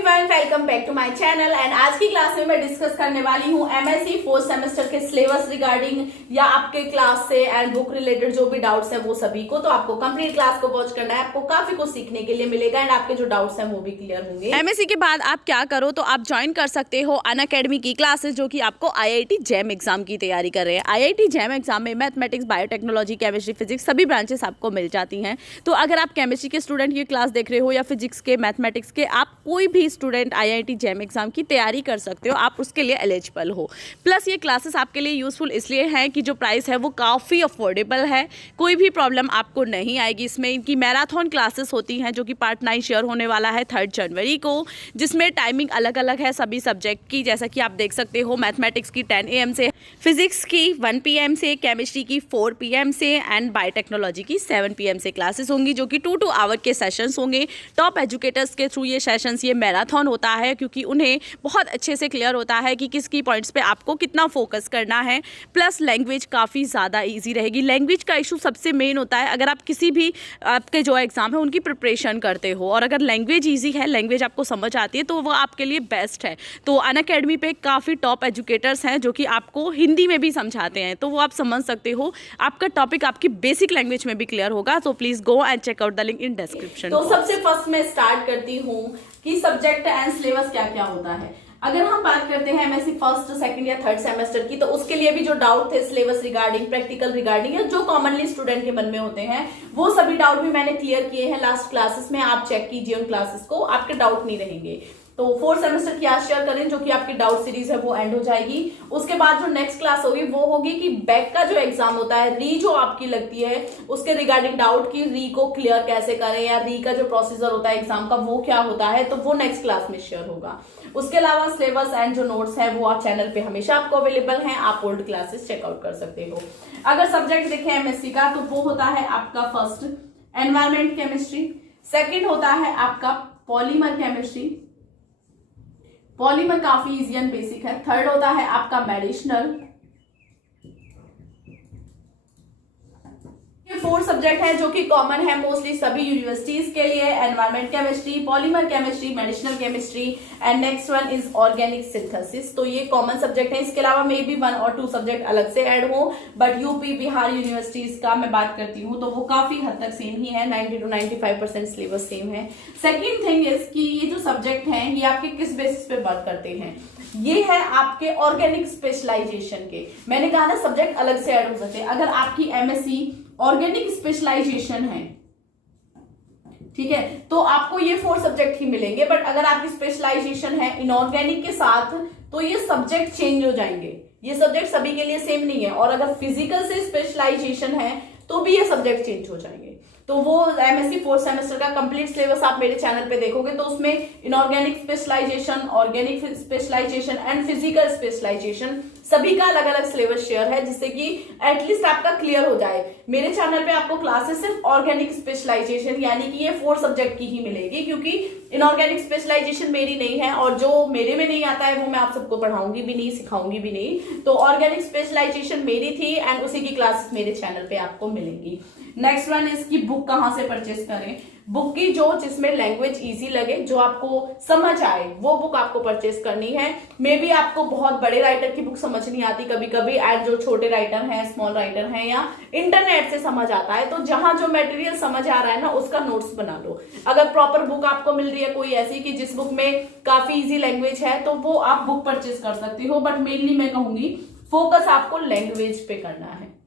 Everyone, welcome back to my channel. And आज की class में मैं डिस्कस करने वाली हूँ एमएससी फोर्थ सेमेस्टर के सिलेबस रिगार्डिंग या आपके क्लास से एंड बुक रिलेटेड जो भी डाउट्स है वो सभी को। तो आपको कंप्लीट क्लास को वॉच करना है, आपको काफी कुछ सीखने के लिए मिलेगा एंड आपके जो डाउट्स हैं वो भी क्लियर होंगे। एमएससी के बाद आप क्या करो तो आप ज्वाइन कर सकते हो अनअकैडमी की क्लासेस जो कि आपको आईआईटी जैम एग्जाम की तैयारी कर रहे हैं। आईआईटी जैम एग्जाम में मैथमेटिक्स, बायोटेक्नोलॉजी, केमिस्ट्री, फिजिक्स सभी ब्रांचेस आपको मिल जाती हैं। तो अगर आप केमिस्ट्री के स्टूडेंट ये क्लास देख रहे हो या फिजिक्स के, मैथमेटिक्स के, आप कोई भी स्टूडेंट आईआईटी जैम एग्जाम की तैयारी कर सकते हो, आप उसके लिए एलिजिबल हो। प्लस ये क्लासेस आपके लिए यूजफुल इसलिए हैं कि जो प्राइस है वो काफ़ी अफोर्डेबल है, कोई भी प्रॉब्लम आपको नहीं आएगी। इसमें इनकी मैराथन क्लासेस होती हैं जो कि पार्ट 9 शेयर होने वाला है 3 जनवरी को, जिसमें टाइमिंग अलग अलग है सभी सब्जेक्ट की। जैसा कि आप देख सकते हो, मैथमेटिक्स की 10 AM से, फिजिक्स की 1 PM से, केमिस्ट्री की 4 PM से एंड बायोटेक्नोलॉजी की 7 PM से क्लासेस होंगी जो कि 2 आवर के सेशंस होंगे। टॉप एजुकेटर्स के थ्रू ये सेशंस, ये मैराथन होता है क्योंकि उन्हें बहुत अच्छे से क्लियर होता है कि किस की पॉइंट्स पे आपको कितना फोकस करना है। प्लस लैंग्वेज काफ़ी ज़्यादा ईजी रहेगी। लैंग्वेज का इशू सबसे मेन होता है अगर आप किसी भी आपके जो एग्ज़ाम है उनकी प्रिपरेशन करते हो, और अगर लैंग्वेज ईजी है, लैंग्वेज आपको समझ आती है तो वो आपके लिए बेस्ट है। तो अनअकैडमी पे काफ़ी टॉप एजुकेटर्स हैं जो कि आपको हिंदी में भी समझाते हैं, तो वो आप समझ सकते हो। आपका टॉपिक आपकी बेसिक लैंग्वेज में भी क्लियर होगा। तो please go and check out the link in description. तो सबसे फर्स्ट मैं स्टार्ट करती हूँ कि सब्जेक्ट एंड सिलेबस क्या क्या होता है। अगर हम बात करते हैं एमएससी फर्स्ट, सेकंड या थर्ड सेमेस्टर की, तो उसके लिए भी जो डाउट थे सिलेबस रिगार्डिंग, प्रैक्टिकल रिगार्डिंग, या जो कॉमनली स्टूडेंट के मन में होते हैं, वो सभी डाउट भी मैंने क्लियर किए हैं लास्ट क्लासेस में। आप चेक कीजिए उन क्लासेस को, आपके डाउट नहीं रहेंगे। तो फोर्थ सेमेस्टर की आज शेयर करें जो कि आपकी डाउट सीरीज है वो एंड हो जाएगी। उसके बाद जो नेक्स्ट क्लास होगी वो होगी कि बैक का जो एग्जाम होता है, री जो आपकी लगती है उसके रिगार्डिंग डाउट की, री को क्लियर कैसे करें या री का जो प्रोसीजर होता है एग्जाम का वो क्या होता है, तो वो नेक्स्ट क्लास में शेयर होगा। उसके अलावा सिलेबस एंड जो नोट्स है वो आप चैनल पे हमेशा आपको अवेलेबल हैं, आप ओल्ड क्लासेस चेकआउट कर सकते हो। अगर सब्जेक्ट देखें एमएससी का तो वो होता है आपका फर्स्ट एनवायरमेंट केमिस्ट्री, सेकेंड होता है आपका पॉलीमर केमिस्ट्री, पॉलीमर काफी इजी एंड बेसिक है। थर्ड होता है आपका मेडिसिनल। ये 4 सब्जेक्ट है जो कि कॉमन है मोस्टली सभी यूनिवर्सिटीज के लिए, environment chemistry, polymer chemistry, medicinal chemistry and next one is organic synthesis. तो ये कॉमन सब्जेक्ट है। इसके अलावा मे बी 1 और 2 सब्जेक्ट अलग से ऐड हो, बट यूपी बिहार यूनिवर्सिटीज का मैं बात करती हूँ तो वो काफी हद तक सेम ही है, 90 to 95% सिलेबस सेम है। सेकेंड थिंग इज कि ये जो सब्जेक्ट हैं ये आपके किस बेसिस पे वर्क करते हैं, ये है आपके ऑर्गेनिक स्पेशलाइजेशन के। मैंने कहा ना सब्जेक्ट अलग से ऐड हो सकते हैं। अगर आपकी एमएससी ऑर्गेनिक स्पेशलाइजेशन है, ठीक है, तो आपको ये 4 सब्जेक्ट ही मिलेंगे। बट अगर आपकी स्पेशलाइजेशन है इनऑर्गेनिक के साथ तो ये सब्जेक्ट चेंज हो जाएंगे। ये सब्जेक्ट सभी के लिए सेम नहीं है। और अगर फिजिकल से स्पेशलाइजेशन है तो भी ये सब्जेक्ट चेंज हो जाएंगे। तो वो एमएससी फोर्थ सेमेस्टर का कंप्लीट सिलेबस आप मेरे चैनल पे देखोगे तो उसमें inorganic specialisation, organic specialisation and physical specialisation सभी का अलग अलग सिलेबस शेयर है, जिससे कि एटलीस्ट आपका क्लियर हो जाए। मेरे चैनल पे आपको क्लासेस सिर्फ ऑर्गेनिक स्पेशलाइजेशन यानी कि ये 4 सब्जेक्ट की ही मिलेगी, क्योंकि इनऑर्गेनिक स्पेशलाइजेशन मेरी नहीं है और जो मेरे में नहीं आता है वो मैं आप सबको पढ़ाऊंगी भी नहीं, सिखाऊंगी भी नहीं। तो ऑर्गेनिक स्पेशलाइजेशन मेरी थी एंड उसी की क्लासेस मेरे चैनल पे आपको मिलेंगी। नेक्स्ट वन इसकी बुक कहां से परचेस करें। बुक की जो जिसमें लैंग्वेज इजी लगे, जो आपको समझ आए, वो बुक आपको परचेस करनी है। मे बी आपको बहुत बड़े राइटर की बुक समझ नहीं आती कभी कभी, एंड जो छोटे राइटर हैं, स्मॉल राइटर हैं, या इंटरनेट से समझ आता है, तो जहां जो मटेरियल समझ आ रहा है ना उसका नोट्स बना लो। अगर प्रॉपर बुक आपको मिल रही है कोई ऐसी कि जिस बुक में काफी इजी लैंग्वेज है तो वो आप बुक परचेस कर सकती हो। बट मेनली मैं कहूंगी फोकस आपको लैंग्वेज पे करना है।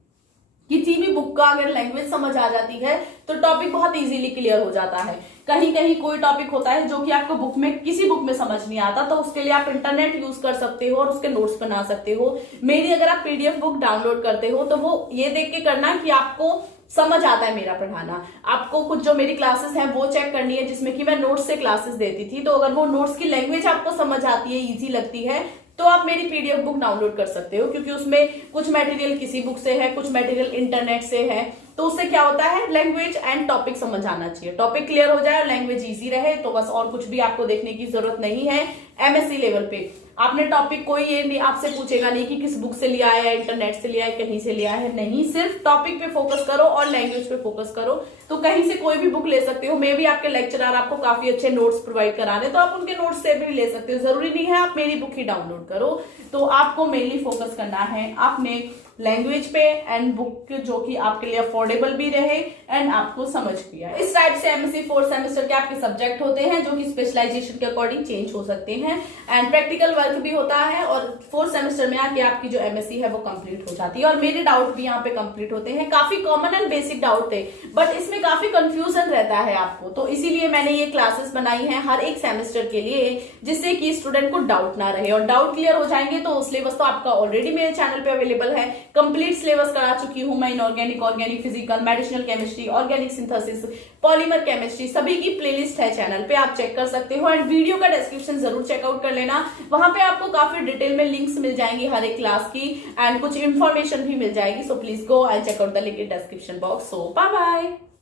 किसी भी बुक का अगर लैंग्वेज समझ आ जाती है तो टॉपिक बहुत इजीली क्लियर हो जाता है। कहीं कहीं कोई टॉपिक होता है जो कि आपको बुक में, किसी बुक में समझ नहीं आता, तो उसके लिए आप इंटरनेट यूज कर सकते हो और उसके नोट्स बना सकते हो। मेरी अगर आप पीडीएफ बुक डाउनलोड करते हो तो वो ये देख के करना कि आपको समझ आता है मेरा पढ़ाना। आपको कुछ जो मेरी क्लासेस हैं वो चेक करनी है जिसमें कि मैं नोट्स से क्लासेस देती थी, तो अगर वो नोट्स की लैंग्वेज आपको समझ आती है, इजी लगती है, तो आप मेरी पीडीएफ बुक डाउनलोड कर सकते हो, क्योंकि उसमें कुछ मटेरियल किसी बुक से है, कुछ मटेरियल इंटरनेट से है, तो उससे क्या होता है, लैंग्वेज एंड टॉपिक समझ आना चाहिए। टॉपिक क्लियर हो जाए और लैंग्वेज इजी रहे तो बस और कुछ भी आपको देखने की जरूरत नहीं है। एमएससी लेवल पे आपने टॉपिक, कोई ये नहीं आपसे पूछेगा नहीं कि किस बुक से लिया है, इंटरनेट से लिया है, कहीं से लिया है, नहीं, सिर्फ टॉपिक पे फोकस करो और लैंग्वेज पे फोकस करो। तो कहीं से कोई भी बुक ले सकते हो। मे भी आपके लेक्चरर आपको काफी अच्छे नोट्स प्रोवाइड करा रहे हैं तो आप उनके नोट्स से भी ले सकते हो, जरूरी नहीं है आप मेरी बुक ही डाउनलोड करो। तो आपको मेनली फोकस करना है आपने लैंग्वेज पे एंड बुक जो कि आपके लिए अफोर्डेबल भी रहे एंड आपको समझ भी आए। इस टाइप से एमएससी 4th सेमेस्टर के आपके सब्जेक्ट होते हैं जो कि स्पेशलाइजेशन के अकॉर्डिंग चेंज हो सकते हैं एंड प्रैक्टिकल वर्क भी होता है और 4th सेमेस्टर में आके आपकी जो एमएससी है वो कंप्लीट हो जाती है। और मेरे डाउट भी यहाँ पे कंप्लीट होते हैं, काफी कॉमन एंड बेसिक डाउट थे बट इसमें काफी कंफ्यूजन रहता है आपको, तो इसीलिए मैंने ये क्लासेस बनाई है हर एक सेमेस्टर के लिए जिससे कि स्टूडेंट को डाउट ना रहे। और डाउट क्लियर हो जाएंगे तो सिलेबस तो आपका ऑलरेडी मेरे चैनल पे अवेलेबल है, कंप्लीट सिलेबस करा चुकी हूं मैं। Inorganic, organic physical, medicinal chemistry, organic synthesis, polymer chemistry, सभी की प्लेलिस्ट है चैनल पे, आप चेक कर सकते हो। एंड वीडियो का डिस्क्रिप्शन जरूर चेकआउट कर लेना, वहां पे आपको काफी डिटेल में लिंक्स मिल जाएंगी हर एक क्लास की एंड कुछ इंफॉर्मेशन भी मिल जाएगी। So please go and check out the link in description box. So bye bye.